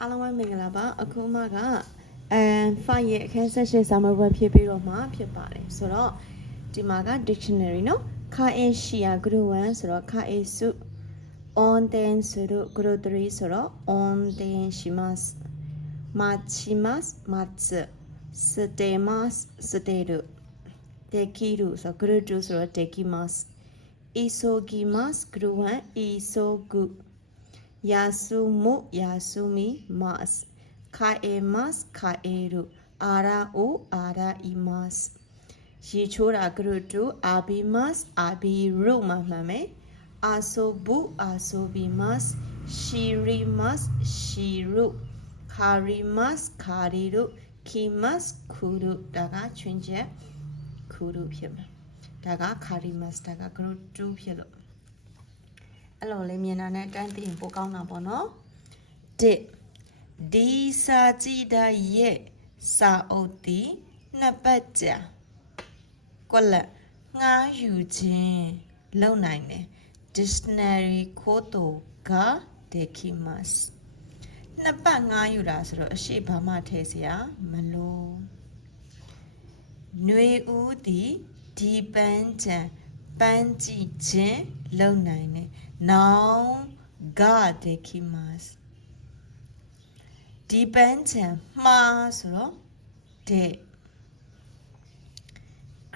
အားလုံးပဲမင်္ဂလာပါအခုမှကအမ်5ရဲ့အခန်း section စာမေးပွဲဖြစ်ပြီးတော့မှဖြစ်ပါတယ်ဆိုတော့ဒီမှာက dictionary နော်ခါအင်ရှီယာ group 1ဆိုတော့ခါအင်စု on ten ဆိုတော့ group 3ဆိုတော့ on ten ရှိます machimas mats stemas steru tekiru ဆိုတော့ group 2ဆိုတော့ tekimas isogimas group 1 isogu yasumu yasumi mas kaemas kaeru arau araimas ရေချိုးတာ group 2 abimas abiru မှာမှန်မယ် asobu asobimas shirimas shiru karimas kariru kimas kuru ဒါကချွင်းချက် kuru ဖြစ်မှာဒါက karimas ဒါက group 2ဖြစ်လို့ အဲ့လိုလေးမြင်တာနဲ့အတိုင်းသိရင်ပိုကောင်းတာပေါ့နော်တစ်ဒီစာကြည့်တဲ့ရဲ့စာအုပ်တီနှစ်ပတ်ကြာကွက်လက်ငှားယူခြင်းလုံနိုင်တယ် dictionary ခိုးတူကဒေခိမတ်နှစ်ပတ်ငှားယူတာဆိုတော့အရှိဘာမှထည့်စရာမလိုຫນွေဦးသည်ဒီပန်းချံပန်းကြည့်ခြင်း လုံနိုင်တယ် noun ကဒေခိမတ်ဒီပန်းချံမှားဆိုတော့တဲ့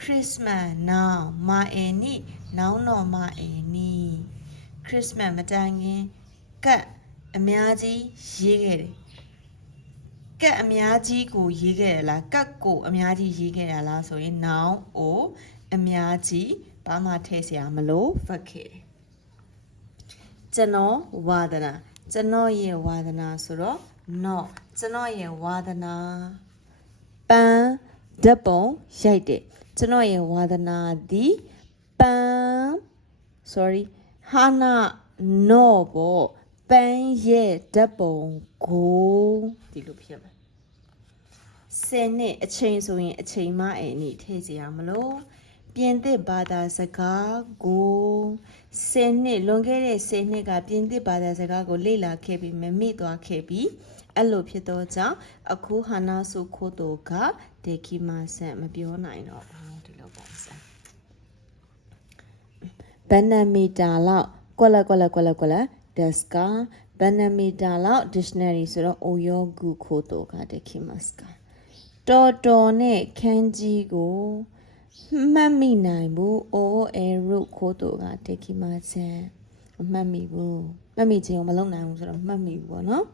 Christmas now မာအေနီနောင်းတော်မာအေနီ Christmas မတိုင်ခင်ကတ်အများကြီးရေးခဲ့တယ်ကတ်အများကြီးကိုရေးခဲ့ရလားကတ်ကိုအများကြီးရေးခဲ့ရလားဆိုရင် noun ကိုအများကြီး ဘာမှထည့်စရာမလိုဖတ်ခဲ့တယ်ကျွန်တော်ဝါဒနာကျွန်တော်ရဲ့ဝါဒနာဆိုတော့ not ကျွန်တော်ရဲ့ဝါဒနာပန်းဓာတ်ပုံရိုက်တယ်ကျွန်တော်ရဲ့ဝါဒနာသည်ပန်း sorry ဟာနာနော့ပေါ့ပန်းရဲ့ဓာတ်ပုံကိုဒီလိုဖြစ်မယ်ဆယ်နှစ်အချိန်ဆိုရင်အချိန်မအဲ့နေထည့်စရာမလို့ ပြင်သစ်ဘာသာစကားကိုဆယ်နှစ်လွန်ခဲ့တဲ့ဆယ်နှစ်ကပြင်သစ်ဘာသာစကားကိုလေ့လာခဲ့ပြီးမမေ့သွားခဲ့ပြီးအဲ့လိုဖြစ်တော့ကြောင့်အခုဟာနာဆုခိုးတိုကဒေကီမာဆက်မပြောနိုင်တော့ဘူးဒီလိုပုံစံဘယ်နှမီတာလောက်ကွက်လက်ကွက်လက်ကွက်လက်ကွက်လက် desk ဘယ်နှမီတာလောက် dictionary ဆိုတော့ oyogu ခိုးတိုကဒေကီမာစကတော်တော်နဲ့ခန်းကြီးကို မှတ်မိနိုင်ဘူး o a root ခိုးတိုကဒေကီမာဆက်မှတ်မိဘူးမှတ်မိခြင်းကိုမလုပ်နိုင်ဘူးဆိုတော့မှတ်မိဘူးပေါ့နော်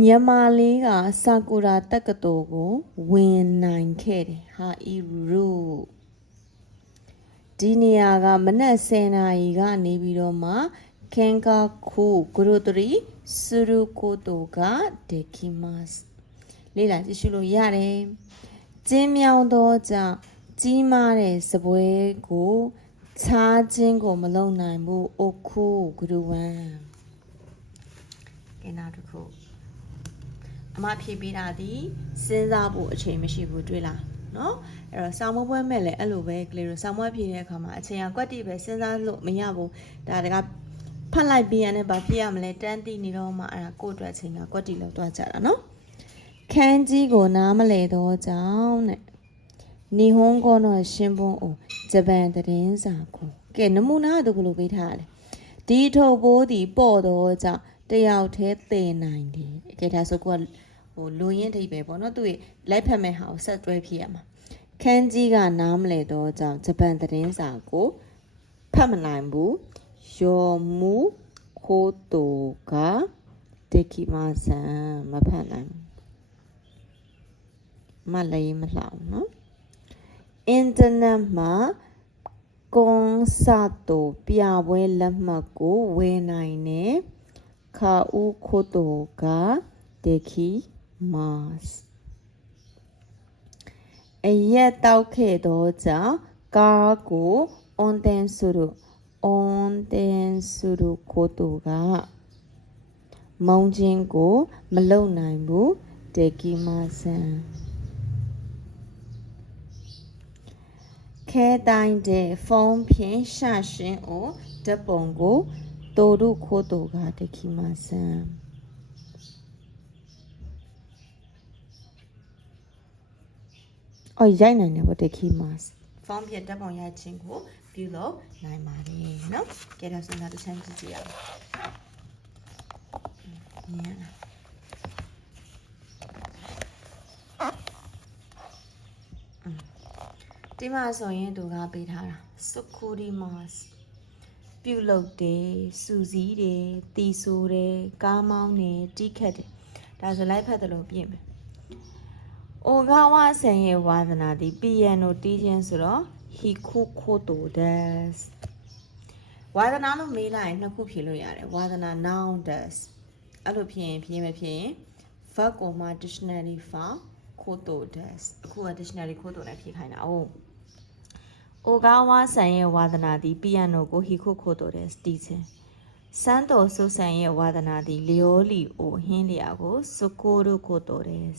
မြန်မာလေးကဆာကူရာတက္ကသိုလ်ကိုဝင်နိုင်ခဲ့တယ်ဟာအီရူဒီနေရာကမနက်10နာရီကနေပြီးတော့မှခင်ကာခုဂရုတရီစရူကိုတိုကဒေကီမတ်လေးလာကြည့်ရှုလို့ရတယ် ကျင်းမြောင်းသောကြောင့်ကြီးမားတဲ့စပွဲကိုခြားခြင်းကိုမလုံနိုင်ဘူးအခုဂရုဝံကဲနောက်တစ်ခုအမဖြေပေးတာဒီစဉ်းစားဖို့အချိန်မရှိဘူးတွေ့လားနော်အဲ့တော့ဆောင်းမပွဲမဲ့လည်းအဲ့လိုပဲကလေးတို့ဆောင်းမဖြေတဲ့အခါမှာအချိန်ကကွက်တိပဲစဉ်းစားလို့မရဘူးဒါတကဖတ်လိုက်ပြီးရတယ်ဗာဖြစ်ရမလဲတန်းတိနေတော့မှအဲ့ဒါကိုယ့်အတွက်အချိန်ကကွက်တိလောက်သွားကြတာနော် ခန်းကြီးကိုနားမလဲတော့ကြောင်းတဲ့နီဟွန်ကောနော်ရှင်ပွန်အိုဂျပန်သတင်းစာကိုကဲနမူနာကတို့ဘယ်လိုပေးထားရလဲဒီထုတ်ပိုးဒီပေါ့တော့ကြောင့်တယောက်တည်းတည်နိုင်တယ်ကဲဒါဆိုကိုကဟိုလူရင်းထိပ်ပဲပေါ့နော်သူ့ရဲ့လိုက်ဖက်မဲ့ဟာကိုဆက်တွဲဖြစ်ရမှာခန်းကြီးကနားမလဲတော့ကြောင့်ဂျပန်သတင်းစာကိုဖတ်မနိုင်ဘူးယောမူခိုတိုကဒေကီမာဆန်မဖတ်နိုင်ဘူး မလည်းမလှအောင်နော်အင်တာနက်မှာကွန်ဆာတိုပြပွဲလက်မှတ်ကိုဝယ်နိုင်တယ်ခါဦးခိုတိုကဒေကီ Mars အရက်တောက်ခဲ့သောကြောင့်ကားကို on den suru on den suru ကိုတူကမုံချင်းကို မလုံနိုင်ဘူးဒေကီမာဆန် ခဲတိုင်းတဲ့ဖုန်းဖြင့်ရှာရှင်ကိုဓပုံကိုတို့တို့ခိုးတို့ကတခိမဆန်းအော်ရိုက်နိုင်တယ်ဗောတခိမဆန်းဖုန်းဖြင့်ဓပုံရိုက်ခြင်းကိုပြုလုပ်နိုင်ပါတယ်နော်ကဲဒါဆိုတော့တစ်ချမ်းကြည့်ကြရအောင်မြင်ရလား ဒီမှာဆိုရင်သူကပေးထားတာစုကူဒီမတ်ပြုတ်လုတ်တယ်စူစီးတယ်တီဆိုတယ်ကားမောင်းတယ်တီးခတ်တယ်ဒါဆိုလိုက်ဖတ်တယ်လို့ပြင်မယ်။အိုဂါဝဆန်ရဲ့ဝါသနာဒီပီယန်နိုတီးခြင်းဆိုတော့ဟီခုခိုတိုဒက်စ်ဝါသနာလို့မေးလိုက်ရင်နှစ်ခုဖြေလို့ရတယ်ဝါသနာ noun does အဲ့လိုဖြစ်ရင်ဖြေမဖြစ်ရင် verb ကိုမှ dictionary form ခိုတို does အခုက dictionary ခိုတိုနဲ့ဖြေခိုင်းတာ။အိုး အိုဂါဝဆန်ရဲ့ဝါသနာဒီပီယန်နိုကိုဟီခုခိုတိုဒက်စ်တီးခြင်းစန်းတော်ဆုဆန်ရဲ့ဝါဒနာသည်လျောလီအိုဟင်းလျာကိုစုကိုရုကိုတော်တယ်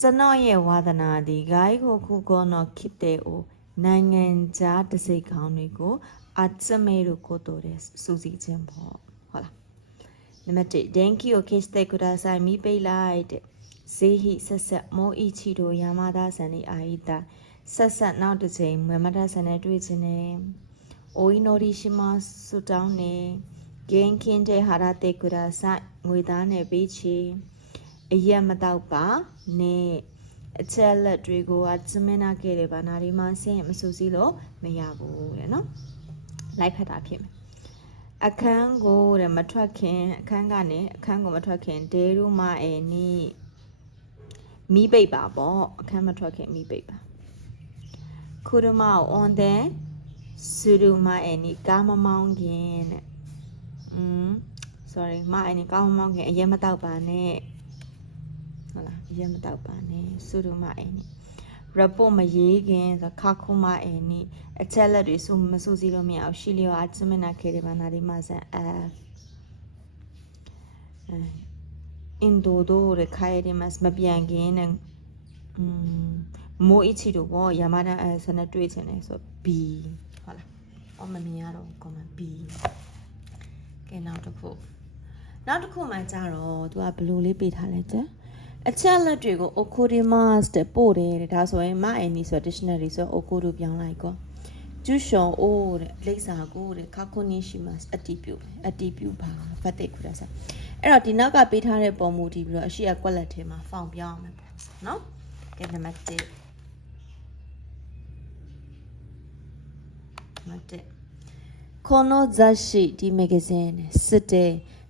ကျွန်တော်ရဲ့ဝါဒနာသည်ဂိုင်းကိုခုကောနော်ခစ်တဲ့အိုနိုင်ငံခြားတစိတ်ကောင်းတွေကိုအချမေရုကိုတော်တယ်စူစီခြင်းပေါ့ဟုတ်လားနံပါတ်1 thank you ကိစတဲ့ကုဒါဆိုင်မိပိလိုက်တဲ့ဇေဟိဆက်ဆက်မောအီချီတို့ယာမသာဆန်နေအာဟိတာ ဆက်ဆက်နောက်တစ်ချိန်မွေမတဆန်နဲ့တွေ့ခြင်းနဲ့အိုအီနိုဒီရှိမဆူတောင်းနဲ့ဂင်ကင်းတဲ့ဟာရတေကူရာဆိုင်ငွေသားနဲ့ပေးချေအရက်မတော့ပါနဲ့အချက်လက်တွေကိုအချမင်းနာခဲ့တယ်ဗာနာဒီမှာဆင်းမဆူစီလို့မရဘူးတဲ့နော်လိုက်ဖက်တာဖြစ်မယ်အခန်းကိုတဲ့မထွက်ခင်အခန်းကနေအခန်းကိုမထွက်ခင်ဒေရူမအေနီမိပိတ်ပါပေါ့အခန်းမထွက်ခင်မိပိတ်ပါ kuruma o onden suru ma eni ka ma maung gin တဲ့ mm sorry မအရင်ကောင်းမောင်းခင်အရင်မတောက်ပါနဲ့ဟုတ်လားအရင်မတောက်ပါနဲ့စုတို့မအရင် report မရေးခင်ဆိုခါခုမအရင်အချက်လက်တွေစုမစုစည်းလို့မရအောင်ရှီလျောအချမနာခေတယ်ဘာနာဒီမဆန် f အင်ဒိုဒိုရခိုင်ရမစမပြန်ခင်နဲ့ mm မိုးအချီတို့ပေါ့ယာမဒန်အဲဆနဲ့တွေ့ချင်တယ်ဆို B ဟုတ်လား။အော်မမြင်ရတော့ comment B ။ကဲနောက်တစ်ခုနောက်တစ်ခုမှကြတော့သူကဘယ်လိုလေးပေးထားလဲကြ။အချက်လက်တွေကို okodimas တဲ့ပို့တယ်တဲ့ဒါဆိုရင်မအန်နီဆို dictionary ဆို okodo ပြောင်းလိုက်ကောကျူရှောအိုးတဲ့လိပ်စာကိုတဲ့ခါခုနီရှိမတ်အတီးပြုအတီးပြုပါဖတ်တဲ့ခုရစားအဲ့တော့ဒီနောက်ကပေးထားတဲ့ပုံမူတည်ပြီးတော့အရှိရကွက်လက်ထဲမှာဖောင်ပြောင်းအောင်ပေါ့နော်ကဲနံပါတ်1 မတက်ခွန်သောဇက်ရှိဒီမဂဇင်းနဲ့စစ်တဲ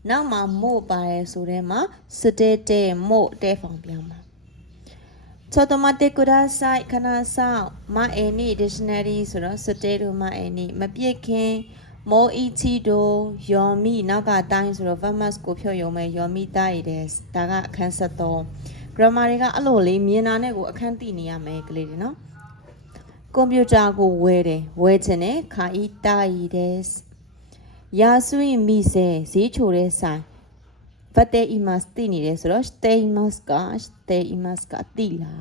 နောက်မှာမို့ပါတယ်ဆိုတဲ့မှာစစ်တဲတဲမို့တဲဖောင်ပြောင်းပါဆောတမတေကူဒါဆိုင်ခနာဆောင်မအေနီဒစ်ရှနရီဆိုတော့စတေတို့မအေနီမပြစ်ခင်မောအီချီတို့ယော်မီနောက်ကတိုင်းဆိုတော့ famous ကိုဖြုတ်ယုံမဲ့ယော်မီတိုင်းတယ်ဒါကအခန်း73 grammar တွေကအဲ့လိုလေးမြင်တာနဲ့ကိုအခန်းသိနေရမယ်ကလေးတွေနော် ကွန်ပျူတာကိုဝယ်တယ်ဝယ်ချင်တယ်ခါအီတာအီတယ်ရာဆွေမိစေဈေးချိုတဲ့ဆိုင်ဗတ်တဲ့အီမတ်တိနေတယ်ဆိုတော့စတေမတ်ကစတေအီမတ်ကတိလာ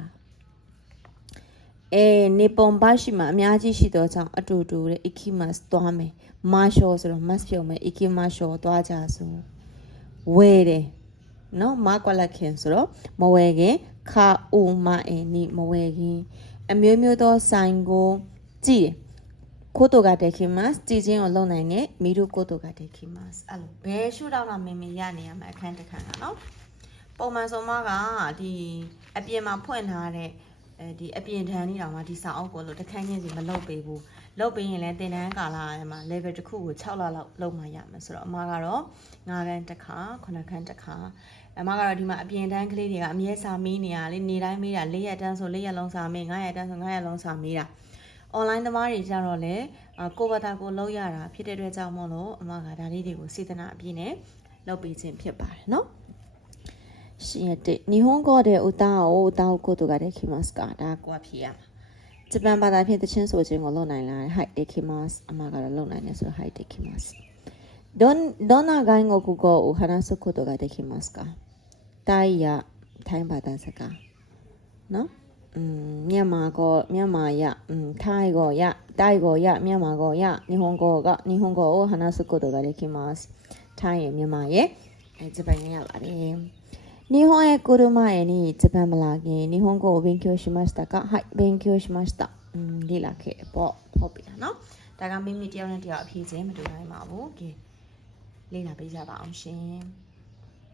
အဲနေပုံပါရှိမှာအများကြီးရှိတော့ကြောင့်အတူတူတဲ့ ikimas သွားမယ်မာရှောဆိုတော့ mas ပြုံမယ် ikimasho သွားကြဆိုဝယ်တယ်နော်မကွက်လက်ခင်ဆိုတော့မဝယ်ခင်ခါအိုမအင်းနိမဝယ်ခင် အမျိုးမျိုးသောဆိုင်ကိုကြည့်တယ်ကိုတိုကတက်ခင်မတ်ကြည်ချင်းကိုလုံနိုင်တဲ့မီတို့ကိုတိုကတက်ခင်မတ်အဲ့လိုဘယ်ရှုတော့မှမမေရနေရမှာအခန်းတစ်ခန်းကနော်ပုံမှန်ဆိုမှကဒီအပြင်မှာဖွင့်ထားတဲ့အဲဒီအပြင်ထန်းนี่တောင်မှဒီစာအုပ်ကိုလို့တခန်းချင်းစီမလုပ်ပေးဘူးလုပ်ပေးရင်လည်းတင်တန်းကာလမှာ level တစ်ခုကို6လလောက်လုပ်မှရမယ်ဆိုတော့အမကတော့9ခန်းတစ်ခါ9ခန်းတစ်ခါ အမကတော့ဒီမှာအပြင်တန်းကလေးတွေကအမြဲစာမေးနေရလေနေတိုင်းမေးတာ၄ရက်တန်းဆို၄ရက်လုံးစာမေး9ရက်တန်းဆို9ရက်လုံးစာမေးတာ online သမားတွေကြတော့လေကိုဘာသာကိုလောက်ရတာဖြစ်တဲ့အတွက်ကြောင့်မို့လို့အမကဒါလေးတွေကိုစေတနာအပြည့်နဲ့လုပ်ပေးခြင်းဖြစ်ပါတယ်နော်ရှင်ရတဲ့日本語で歌を歌うことができますかဒါကိုဖြေရမှာဂျပန်ဘာသာဖြင့်တခြင်းဆိုခြင်းကိုလုပ်နိုင်လားはいできますအမကတော့လုပ်နိုင်တယ်ဆိုတော့はいできます どどんな外国語を話すことができますか？タイやタイバダサカ。な、うん、ミャンマー語、ミャンマーや、うん、タイ語や、タイ語や、ミャンマー語や、日本語が、日本語を話すことができます。タイやミャンマーへ、ズバニアラリ日本へ来る前に、ズバムラギ、日本語を勉強しましたか？はい、勉強しました。うん、リラケ、ポ、ポピアな。だが耳でやるのでは、ピゼムドライマーボーゲ。 လေ့လာပေးကြပါအောင်ရှင်